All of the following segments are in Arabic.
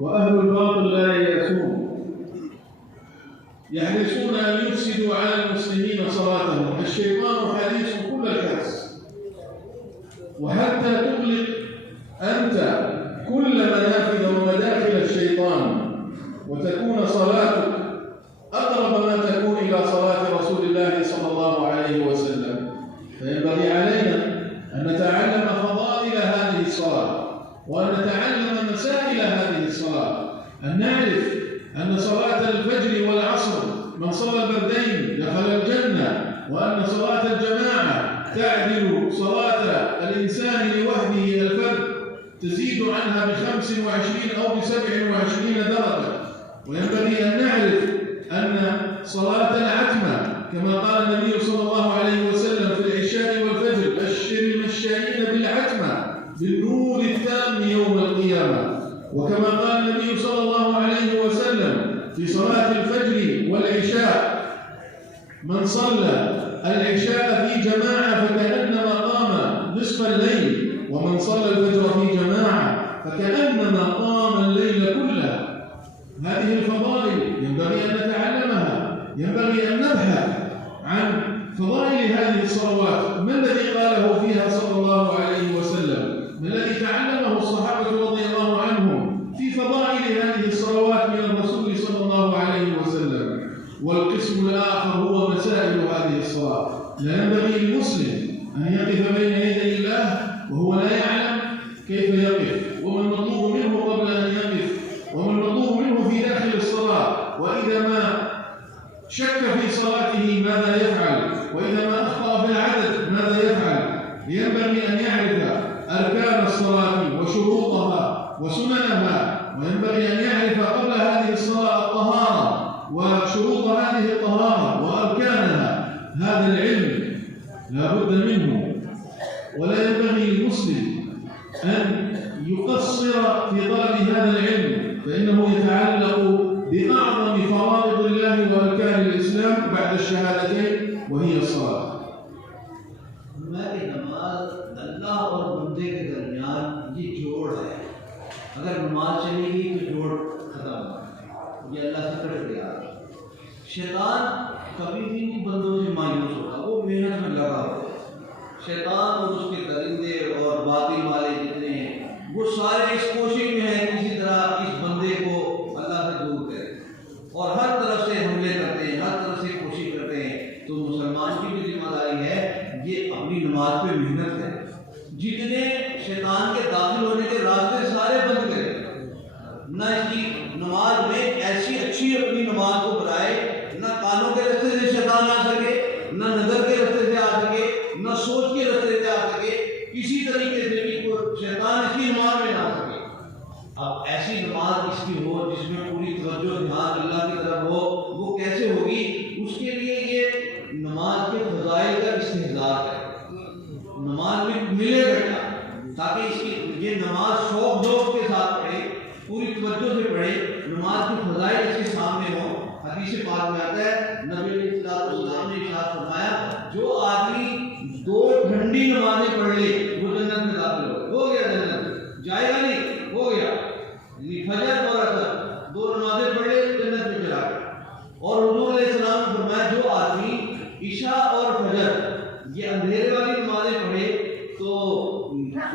وأهل الباطل لا ييأسون، يحرصون أن يفسدوا على المسلمين صلاتهم. الشيطان حريص كل الحرص، وحتى تغلق أنت كل منافذ ومداخل الشيطان وتكون صلاتك أقرب ما تكون إلى صلاة رسول الله صلى الله عليه وسلم. فينبغي علينا أن نتعلم فضائل هذه الصلاة، وأن نتعلم مسائل هذه الصلاة، أن نعرف أن صلاة الفجر والعصر من صلى البردين دخل الجنة، وأن صلاة الجماعة تعدل صلاة الإنسان لوحده الفرد، تزيد عنها ب25 أو ب27 درجة. وينبغي أن نعرف أن صلاة العتمة كما قال النبي صلى الله عليه وسلم في العشاء والفجر: بشر المشائين بالعتمة بالنور التام يوم القيامة. وكما قال النبي صلى الله عليه وسلم في صلاة الفجر والعشاء: من صلى العشاء في جماعة فكأنما قام نصف الليل، ومن صلى الفجر في جماعة فكأنما قام الليل كله. هذه الفضائل ينبغي أن نتعلمها، ينبغي أن نبحث عن فضائل هذه الصلوات. ما الذي قاله فيها صلى الله عليه وسلم؟ ما الذي تعلمه الصحابة رضي الله عنهم في فضائل هذه الصلوات من الرسول صلى الله عليه وسلم؟ والقسم الآخر هو مسائل هذه الصلاة. لا ينبغي للمسلم أن يقف بين يدي الله وهو لا يعلم كيف يقف، وما المطلوب منه قبل أن يقف، وما المطلوب منه في داخل الصلاة، وإذا ما شك في صلاته ماذا يفعل، وإذا ما أخطأ في العدد ماذا يفعل. ينبغي أن يعرف أركان الصلاة وشروطها وسننها، وينبغي أن يعرف قبل هذه الصلاة الطهارة وشروط هذه الطهارة وأركانها. هذا العلم لا بد منه، ولا ينبغي للمسلم أن يقصر في طلب هذا العلم، فإنه يتعلق بأعظم فرائض الله وأركان الإسلام بعد الشهادتين، وهي الصلاة. नमाज अल्लाह और बंदे के दरमियान ये जोड़ है। अगर नमाज चलेगी तो जोड़ खत्म, ये अल्लाह से कट गया। शैतान कभी भी बंदों से मायूस होगा, वो मेहनत में लगा होगा। शैतान और उसके दरिंदे और बातिल वाले जितने हैं, वो सारे इस कोशिश में हैं किसी तरह इस बंदे को अल्लाह से दूर करें, और हर तरफ से हमले करते हैं, हर तरफ से कोशिश करते हैं। तो मुसलमान की भी जिम्मेदारी है ये अपनी नमाज पे मेहनत करें। जितने शैतान के दाखिल होने के रास्ते सारे बंद करें, न इसकी नमाज में ऐसी अच्छी अपनी नमाज को बनाए, न कानों के रास्ते से शैतान आ सके, न नजर के रास्ते से आ सके, न सोच के रास्ते से आ सके, किसी तरीके से भी कोई शैतान इसकी नमाज में ना आ सके। अब ऐसी नमाज इसकी हो जिसमें पूरी तवज्जो ध्यान अल्लाह की तरफ हो, वो कैसे होगी? उसके लिए ये नमाज के फज़ाइल का इस्तेहज़ार है। नमाज में मिलेगा क्या, ताकि इसकी ये नमाज शौक ज़ौक़ के साथ पढ़े, पूरी तवज्जो से पढ़े, नमाज के फज़ाइल इसके सामने हो। हदीस पाक में आता है, नबी सल्लल्लाहु ने इरशाद फरमाया, जो आदमी 2 ठंडी नमाजें पढ़ ले वो जन्नत में दाखिल हो गया, जन्नत जाएगा नहीं, हो गया। फजर और असर 2 नमाजें पढ़ ले जन्नत में चला गया। और हुजूर अलैहिस्सलाम ने फरमाया, जो आदमी इशा और फजर ये अंधेरे वाली नमाजें पढ़े तो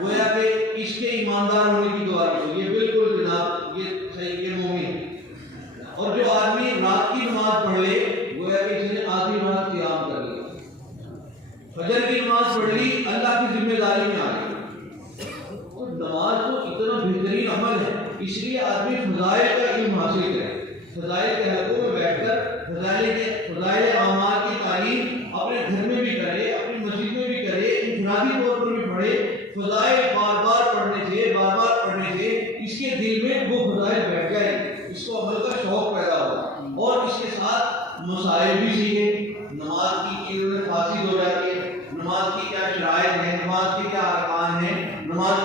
गोया कि इसके ईमानदार होने की दुआ की, ये बिल्कुल जनाब ये सही, ये मोमिन। और जो आदमी रात की नमाज पढ़ ले गोया कि इसने आधी रात क़ियाम कर लिया, फजर की नमाज पढ़ ली, अल्लाह की जिम्मेदारी में आ गई। और नमाज तो इतना बेहतरीन अमल है, इसलिए आदमी फज़ाइल का इल्म हासिल करे, फज़ाइल के हलकों में बैठकर फज़ाइल आमाल की तालीम अपने घर में भी करे, अपनी मस्जिद में भी करे, इनफरादी तौर पर भी पढ़े। फज़ाइल बार बार पढ़ने से इसके दिल में वो फज़ाइल बैठ जाए, इसको अमल का शौक पैदा हो, और इसके साथ मसाइल भी सीखे। नमाज की चीज़ों में फासिद हो जाती है, नमाज की क्या शराइत है, नमाज के क्या अरकान हैं, नमाज